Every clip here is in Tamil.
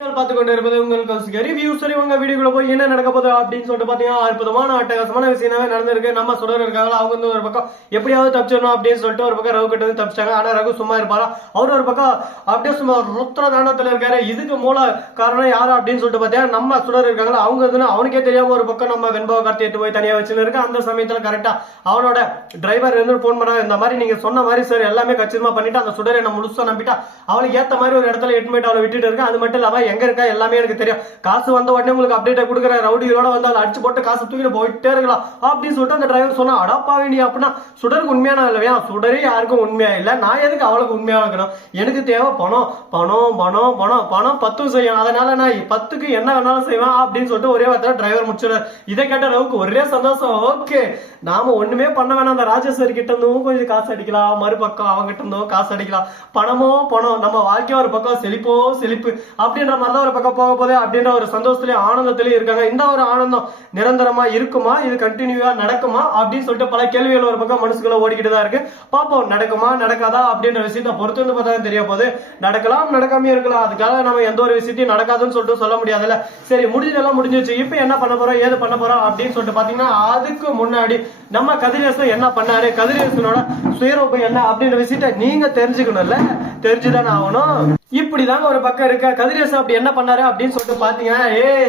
பார்த்து கொண்டு இருப்பது உங்கள் ரிவ்யூ. சரி, உங்க வீடியோக்குள்ள போய் என்ன நடக்க போகுது அப்படின்னு சொல்லிட்டு பாத்தீங்கன்னா அற்புதமான அட்டகாசமான விஷயமே நடந்திருக்கு. நம்ம சுடர் இருக்காங்க, அவங்க வந்து ஒரு பக்கம் எப்படியாவது தப்பிச்சிடணும் அப்படின்னு சொல்லிட்டு ஒரு பக்கம் ரகு கிட்ட வந்து தப்பிச்சாங்க. ஆனா ரகு சும்மா இருப்பாரா? அவர் ஒரு பக்கம் அப்படியே சும்மா ருத்ர தாண்டத்துல இருக்காரு. இதுக்கு மூல காரணம் யாரு அப்படின்னு சொல்லிட்டு பாத்தீங்கன்னா நம்ம சுடர் இருக்காங்களா, அவங்க வந்து அவனுக்கே தெரியாம ஒரு பக்கம் நம்ம வெண்பாவை கார்த்தி எடுத்து போய் தனியா வச்சுன்னு இருக்கு. அந்த சமயத்துல கரெக்டா அவனோட டிரைவர் வந்து போன் பண்ணா, இந்த மாதிரி நீங்க சொன்ன மாதிரி சார் எல்லாமே கச்சிதமா பண்ணிட்டு அந்த சுடரை என்ன முழுசா நம்பிட்டா அவளுக்கு ஏத்த மாதிரி ஒரு இடத்துல எட்டு போயிட்டு அவளை விட்டுட்டு இருக்கேன். அது மட்டும் இல்லாம எங்க இருக்கா எல்லாமே எனக்கு தெரியும். காசு வந்த உடனே உங்களுக்கு அப்டேட் கொடுக்குற ரவுடிகளோட வந்து அதை அடிச்சு போட்டு காசு தூக்கிட்டு போயிட்டே இருக்கலாம் அப்படின்னு சொல்லிட்டு அந்த டிரைவர் சொன்னா, அடாப்பா வேண்டிய அப்படின்னா சுடருக்கு உண்மையான இல்லையா? சுடரே யாருக்கும் உண்மையா இல்ல, நான் எதுக்கு அவளுக்கு உண்மையா இருக்கணும்? எனக்கு தேவை பணம் பணம் பணம் பணம் பணம் 10 செய்யும், அதனால நான் 10க்கு என்ன வேணாலும் செய்வேன் அப்படின்னு சொல்லிட்டு ஒரே வார்த்தை டிரைவர் முடிச்சிடுறாரு. இதை கேட்ட ரவுக்கு ஒரே சந்தோஷம். ஓகே, நாம ஒண்ணுமே பண்ண வேணாம், அந்த ராஜேஸ்வரி கிட்ட இருந்தும் கொஞ்சம் காசு அடிக்கலாம், மறுபக்கம் அவங்க கிட்ட இருந்தும் காசு அடிக்கலாம். பணமோ பணம், நம்ம வாழ்க்கைய ஒரு பக்கம் செழிப்போ செழிப்பு அப்படின்ற மாதிரிதான் ஒரு பக்கம் போக போதே அப்படின்ற ஒரு சந்தோஷத்திலேயே ஆனந்தத்திலேயே இருக்காங்க. இந்த ஒரு ஆனந்தம் நிரந்தரமா இருக்குமா, இது கண்டினியூவா நடக்குமா அப்படின்னு சொல்லிட்டு பல கேள்விகள் ஒரு பக்கம் மனசுக்குள்ள ஓடிக்கிட்டு தான் இருக்கு. பாப்போம் நடக்குமா நடக்காதா அப்படின்ற விஷயத்த பொறுத்து வந்து பார்த்தா தெரிய போது. நடக்கலாம் நடக்காம இருக்கலாம், அதுக்காக நம்ம எந்த ஒரு விஷயத்தையும் நடக்காதுன்னு சொல்லிட்டு சொல்ல முடியாதுல்ல. சரி, முடிஞ்சதெல்லாம் முடிஞ்சிச்சு, இப்ப என்ன பண்ண போறோம் ஏது பண்ண போறோம் அப்படின்னு சொல்லிட்டு பாத்தீங்கன்னா அதுக்கு முன்னாடி நம்ம கதிரேசன் என்ன பண்ணாரு, கதிரேசனோட சுயரூபம் என்ன அப்படின்ற விஷயத்த நீங்க தெரிஞ்சுக்கணும்ல, தெரிஞ்சுதானே ஆகணும். இப்படிதாங்க ஒரு பக்கம் இருக்க. கதிரேசன் அப்படி என்ன பண்ணாரு அப்படின்னு சொல்லிட்டு பாத்தீங்கன்னா,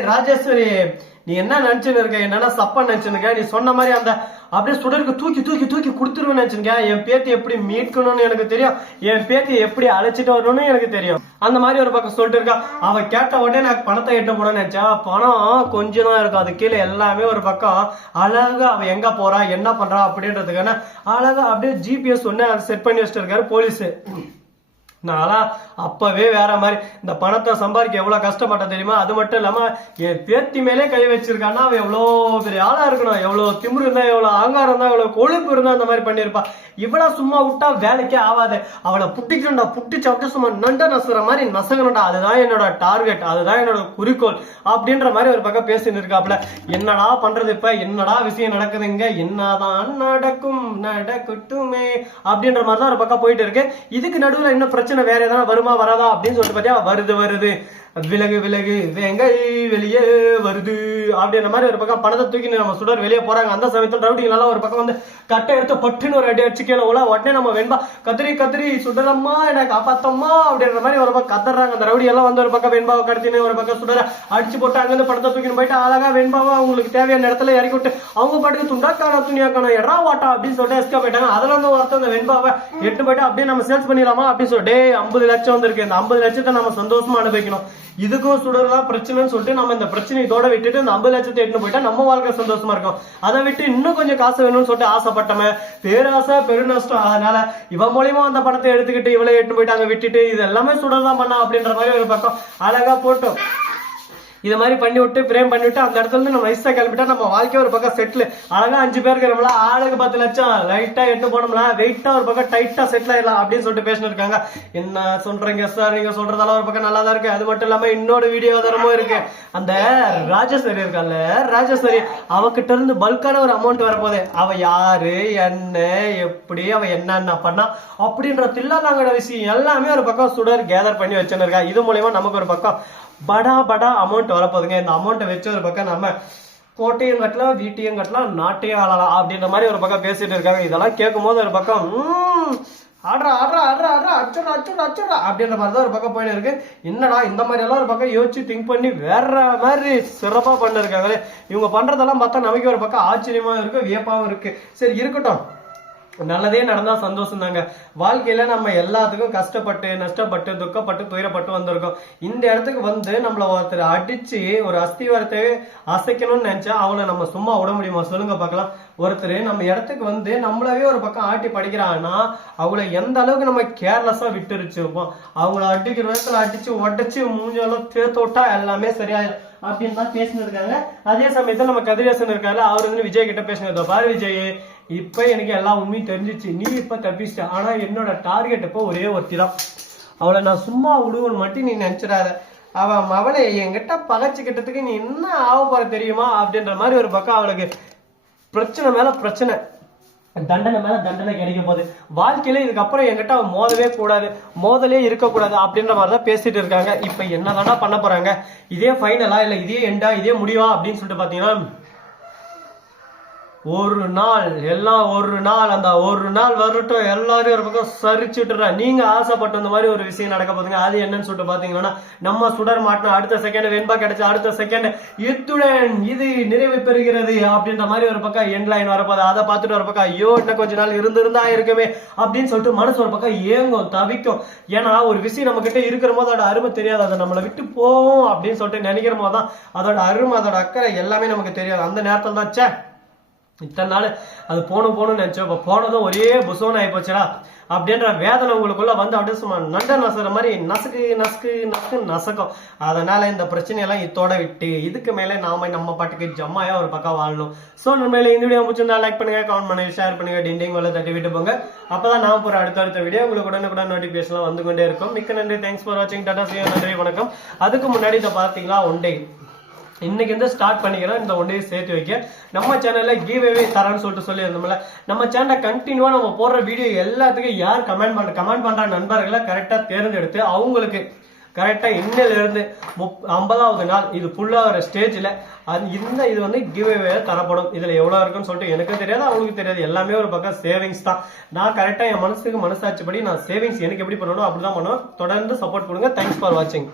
ராஜேஸ்வரி நீ என்ன நினைச்சுன்னு இருக்க, என்னன்னா சப்பா நினைச்சுருக்க, நீ சொன்ன மாதிரி அந்த அப்படியே சுடருக்கு தூக்கி தூக்கி தூக்கி கொடுத்துருவேன்னு நினைச்சுங்க. என் பேத்தி எப்படி மீட்கணும்னு எனக்கு தெரியும், என் பேத்தி எப்படி அழைச்சிட்டு வரணும்னு எனக்கு தெரியும். அந்த மாதிரி ஒரு பக்கம் சொல்லிட்டு இருக்கா. அவ கேட்ட உடனே நான் பணத்தை எட்ட போனேன்னு நினைச்சா, பணம் கொஞ்சம் தான் இருக்கும், அது கீழே எல்லாமே ஒரு பக்கம் அழகா அவ எங்க போறா என்ன பண்றா அப்படின்றதுக்கான அழகா அப்படியே ஜிபிஎஸ் ஒண்ணு செட் பண்ணி வச்சுட்டு இருக்காரு போலீஸ். நானா அப்பவே வேற மாதிரி இந்த பணத்தை சம்பாதிக்க எவ்வளவு கஷ்டப்பட்ட தெரியுமா? அது மட்டும் இல்லாம என் பேத்தி மேலே கை வச்சிருக்கான்னா அவன் எவ்வளவு பெரிய ஆளா இருக்கணும், எவ்வளவு திமிரு இருந்தா, எவ்வளவு அகங்காரம் இருந்தா, எவ்வளவு கொழுப்பு இருந்தா அந்த மாதிரி பண்ணிருப்பா. இவ்வளவு சும்மா விட்டா வேலைக்கே ஆகாது, அவளை புட்டிக்கணும்டா, புட்டிச்சு அப்படியே சும்மா நண்ட நசுற மாதிரி நசகணும்டா, அதுதான் என்னோட டார்கெட், அதுதான் என்னோட குறிக்கோள் அப்படின்ற மாதிரி ஒரு பக்கம் பேசின்னு இருக்காப்ல. என்னடா பண்றது இப்ப, என்னடா விஷயம் நடக்குதுங்க, என்னதான் நடக்கும் நடக்கட்டுமே அப்படின்ற மாதிரிதான் ஒரு பக்கம் போயிட்டு இருக்கு. இதுக்கு நடுவுல என்ன பிரச்சனை வேற ஏதாவது வருமா வராதா அப்படின்னு சொல்லிட்டு பாத்தியா, வருது வருது விலகு விலகு வெங்கை வெளியே வருது அப்படின்ற மாதிரி ஒரு பக்கம் பணத்தை தூக்கி நம்ம சுடர் வெளியே போறாங்க. அந்த சமயத்தில் ரவுடிங்களால ஒரு பக்கம் வந்து கட்டை எடுத்து பட்டுன்னு ஒரு அடி அடிச்சு கீழே உடனே நம்ம வெண்பா கத்திரி கத்திரி சுடரம்மா எனக்கு காப்பாத்தம்மா அப்படின்ற மாதிரி ஒரு பக்கம் கத்துறாங்க. அந்த ரவுடி எல்லாம் வந்து ஒரு பக்கம் வெண்பாவை கடத்தின்னு ஒரு பக்கம் சுடர அடிச்சு போட்டு அங்கிருந்து பணத்தை தூக்கின்னு போயிட்டு அழகா வெண்பாவை அவங்களுக்கு தேவையான இடத்துல இறக்கி விட்டு அவங்க பாட்டுக்கு துண்டாக்கான துணியாக்கான எடா வாட்டா அப்படின்னு சொல்லிட்டு எஸ்கா போயிட்டாங்க. அதுல வந்து ஒருத்தர் அந்த வெண்பாவை எட்டு போயிட்டு அப்படியே நம்ம சேல்ஸ் பண்ணிடலாமா அப்படின்னு சொல்லிட்டு 50 லட்சம் வந்திருக்கு, இந்த 50 லட்சத்தை நம்ம சந்தோஷமா அனுபவிக்கணும். இதுக்கும் சுடர்லாம் பிரச்சனைன்னு சொல்லிட்டு நம்ம இந்த பிரச்சனை இதோட விட்டுட்டு இந்த 50 லட்சத்தை எட்டு போயிட்டா நம்ம வாழ்க்கை சந்தோஷமா இருக்கும். அதை விட்டு இன்னும் கொஞ்சம் காசு வேணும்னு சொல்லிட்டு ஆசைப்பட்டவன் பேராசை பெருநஷ்டம். அதனால இவன் மூலியமா அந்த பணத்தை எடுத்துக்கிட்டு இவளை எட்டு போயிட்டு அங்க விட்டுட்டு இது எல்லாமே சுடர்தான் பண்ணா அப்படின்ற மாதிரி ஒரு பக்கம் அழகா போட்டோம். இது மாதிரி பண்ணி விட்டு பிரேம் பண்ணி விட்டு அந்த இடத்துல இருந்து நம்ம ஐசா கிளம்பிட்டா நம்ம வாழ்க்கைய ஒரு பக்கம் செட்டில் அழகா 5 பேருக்கு நம்மளா ஆளுக்கு 10 லட்சம் லைட்டா எட்டு போனோம்னா வெயிட்டா ஒரு பக்கம் டைட்டா செட்டில் ஆயிடலாம் அப்படின்னு சொல்லிட்டு பேசிட்டு இருக்காங்க. என்ன சொல்றீங்க சார், நீங்க சொல்றதால ஒரு பக்கம் நல்லா தான் இருக்கு. அது மட்டும் இல்லாம இன்னொரு வீடியோ ஆதாரமும் இருக்கு. அந்த ராஜேஸ்வரி இருக்கால, ராஜேஸ்வரி அவகிட்ட இருந்து பல்கான ஒரு அமௌண்ட் வரப்போதே, அவ யாரு என்ன எப்படி அவ என்னென்ன பண்ணா அப்படின்ற தில்லாதாங்கட விஷயம் எல்லாமே ஒரு பக்கம் சுடர் கேதர் பண்ணி வச்சுன்னு இருக்கா. இது மூலயமா நமக்கு ஒரு பக்கம் படா படா அமௌண்ட் வரப்போதுங்க. இந்த அமௌண்ட்டை வச்சு ஒரு பக்கம் நம்ம கோட்டையும் கட்டலாம், வீட்டையும் கட்டலாம், நாட்டையும் ஆளலாம் அப்படின்ற மாதிரி ஒரு பக்கம் பேசிட்டு இருக்காங்க. இதெல்லாம் கேட்கும் போது ஒரு பக்கம் ஆடுறா ஆடுறா ஆடுறா ஆடுறா அச்சுடா அச்சுடா அச்சுடா அப்படின்ற மாதிரி தான் ஒரு பக்கம் போயின்னு இருக்கு. என்னடா இந்த மாதிரி எல்லாம் ஒரு பக்கம் யோசிச்சு திங்க் பண்ணி வேற மாதிரி சிறப்பா பண்ணிருக்காங்களே. இவங்க பண்றதெல்லாம் பார்த்தா நமக்கு ஒரு பக்கம் ஆச்சரியமா இருக்கு, வியப்பாவும் இருக்கு. சரி இருக்கட்டும், நல்லதே நடந்தா சந்தோஷம் தாங்க. வாழ்க்கையில நம்ம எல்லாத்துக்கும் கஷ்டப்பட்டு நஷ்டப்பட்டு துக்கப்பட்டு துயரப்பட்டு வந்திருக்கோம். இந்த இடத்துக்கு வந்து நம்மள ஒருத்தர் அடிச்சு ஒரு அஸ்திவாரத்தை அசைக்கணும்னு நினைச்சா அவளை நம்ம சும்மா விட முடியுமா சொல்லுங்க பார்க்கலாம். ஒருத்தர் நம்ம இடத்துக்கு வந்து நம்மளவே ஒரு பக்கம் ஆட்டி படிக்கிறாங்கன்னா அவளை எந்த அளவுக்கு நம்ம கேர்லெஸ்ஸா விட்டு வச்சிருப்போம். அவங்கள அடிக்கிற விதத்துல அடிச்சு உடச்சு மூஞ்செல்லாம் தேர்த்து விட்டா எல்லாமே சரியாயிடும் அப்படின்னு தான் பேசினு இருக்காங்க. அதே சமயத்துல நம்ம கதிரேசன் இருக்காரு, அவர் வந்து விஜய் கிட்ட பேசினதோ, பாரு விஜய் இப்ப எனக்கு எல்லா உண்மையும் தெரிஞ்சிச்சு, நீ இப்ப தப்பிச்சிட்ட, ஆனா என்னோட டார்கெட் இப்ப ஒரே ஒருத்தி தான், அவளை நான் சும்மா விடுவேன்னு மட்டும் நீ நினைச்சிடாத, அவன் அவளை என்கிட்ட பகைச்சுக்கிட்டதுக்கு நீ என்ன ஆக போற தெரியுமா அப்படின்ற மாதிரி ஒரு பக்கம் அவளுக்கு பிரச்சனை மேல பிரச்சனை. தண்டனை மேல தண்டனை கிடைக்க போகுது. வாழ்க்கையில இதுக்கப்புறம் என்கிட்ட அவன் மோதவே கூடாது, மோதலே இருக்கக்கூடாது அப்படின்ற மாதிரிதான் பேசிட்டு இருக்காங்க. இப்ப என்னதானா பண்ண போறாங்க? இதே ஃபைனலா இல்ல இதே எண்டா இதே முடிவா அப்படின்னு சொல்லிட்டு பாத்தீங்கன்னா, ஒரு நாள் எல்லாம் ஒரு நாள் அந்த ஒரு நாள் வரட்டும், எல்லாரும் ஒரு பக்கம் சரிச்சுட்டுறா. நீங்க ஆசைப்பட்ட அந்த மாதிரி ஒரு விஷயம் நடக்க போதுங்க. அது என்னன்னு சொல்லிட்டு பாத்தீங்கன்னா, நம்ம சுடர் மாட்டின அடுத்த செகண்ட் வெண்பா கிடைச்ச அடுத்த செகண்ட் இத்துடன் இது நிறைவு பெறுகிறது அப்படின்ற மாதிரி ஒரு பக்கம் எண்ட் லைன் வரப்போது. அதை பார்த்துட்டு ஒரு பக்கம் ஐயோ இன்னும் கொஞ்ச நாள் இருந்திருந்தா இருக்குமே அப்படின்னு சொல்லிட்டு மனசு ஒரு பக்கம் ஏங்கும், தவிக்கும். ஏன்னா ஒரு விஷயம் நம்ம கிட்ட இருக்கிற போது அதோட அருமை தெரியாது, அதை நம்மளை விட்டு போவோம் அப்படின்னு சொல்லிட்டு நினைக்கிற போதுதான் அதோட அருமை அதோட அக்கறை எல்லாமே நமக்கு தெரியாது. அந்த நேரத்தில் தான் சே இத்தனை நாள் அது போகணும்னு நினைச்சோம், இப்போ போனதும் ஒரே புசோன்னு ஆயிப்போச்சுடா அப்படின்ற வேதனை உங்களுக்குள்ள வந்து அப்படியே சும்மா நண்ட நசுற மாதிரி நசுக்கு நசுக்கு நசுக்கு நசக்கும். அதனால இந்த பிரச்சனையெல்லாம் இதோட விட்டு இதுக்கு மேலே நாம நம்ம பாட்டுக்கு ஜம்மாயா ஒரு பக்கம் வாழணும். ஸோ நம்ம இந்த வீடியோ முடிச்சிருந்தா லைக் பண்ணுங்க, கமெண்ட் பண்ணுங்க, ஷேர் பண்ணுங்க, டிண்டிங் மேலே தட்டி விட்டு போங்க. அப்பதான் நான் போற அடுத்த வீடியோ உங்களுக்கு உடனுக்குடன் நோட்டிபிகேஷன் வந்து கொண்டே இருக்கும். மிக்க நன்றி, தேங்க்ஸ் ஃபார் வாட்சிங், டாடா, see you, நன்றி, வணக்கம். அதுக்கு முன்னாடி இதை பார்த்தீங்களா ஒன் டே இன்னைக்கு வந்து ஸ்டார்ட் பண்ணிக்கிறோம். இந்த ஒன் டே சேர்த்து வைக்க நம்ம சேனல்ல கிவ்அவே தரேன்னு சொல்லிட்டு சொல்லியிருந்தோம்ல, நம்ம சேனலை கண்டினியூவா நம்ம போடுற வீடியோ எல்லாத்துக்கும் யார் கமெண்ட் பண்ற நண்பர்களை கரெக்டா தேர்ந்தெடுத்து அவங்களுக்கு கரெக்டா இன்னில இருந்து 50வது நாள் இது ஃபுல்லா ஒரு ஸ்டேஜ்ல இந்த இது வந்து கிவ்அவே தரப்படும். இதுல எவ்வளவு இருக்குன்னு சொல்லிட்டு எனக்கு தெரியாது, அவங்களுக்கு தெரியாது. எல்லாமே ஒரு பக்கம் சேவிங்ஸ் தான். நான் கரெக்டா என் மனசுக்கு மனசாட்சிப்படி நான் சேவிங்ஸ் எனக்கு எப்படி பண்ணணும் அப்படிதான் பண்ணுவேன். தொடர்ந்து சப்போர்ட் கொடுங்க. தேங்க்ஸ் ஃபார் வாட்சிங்.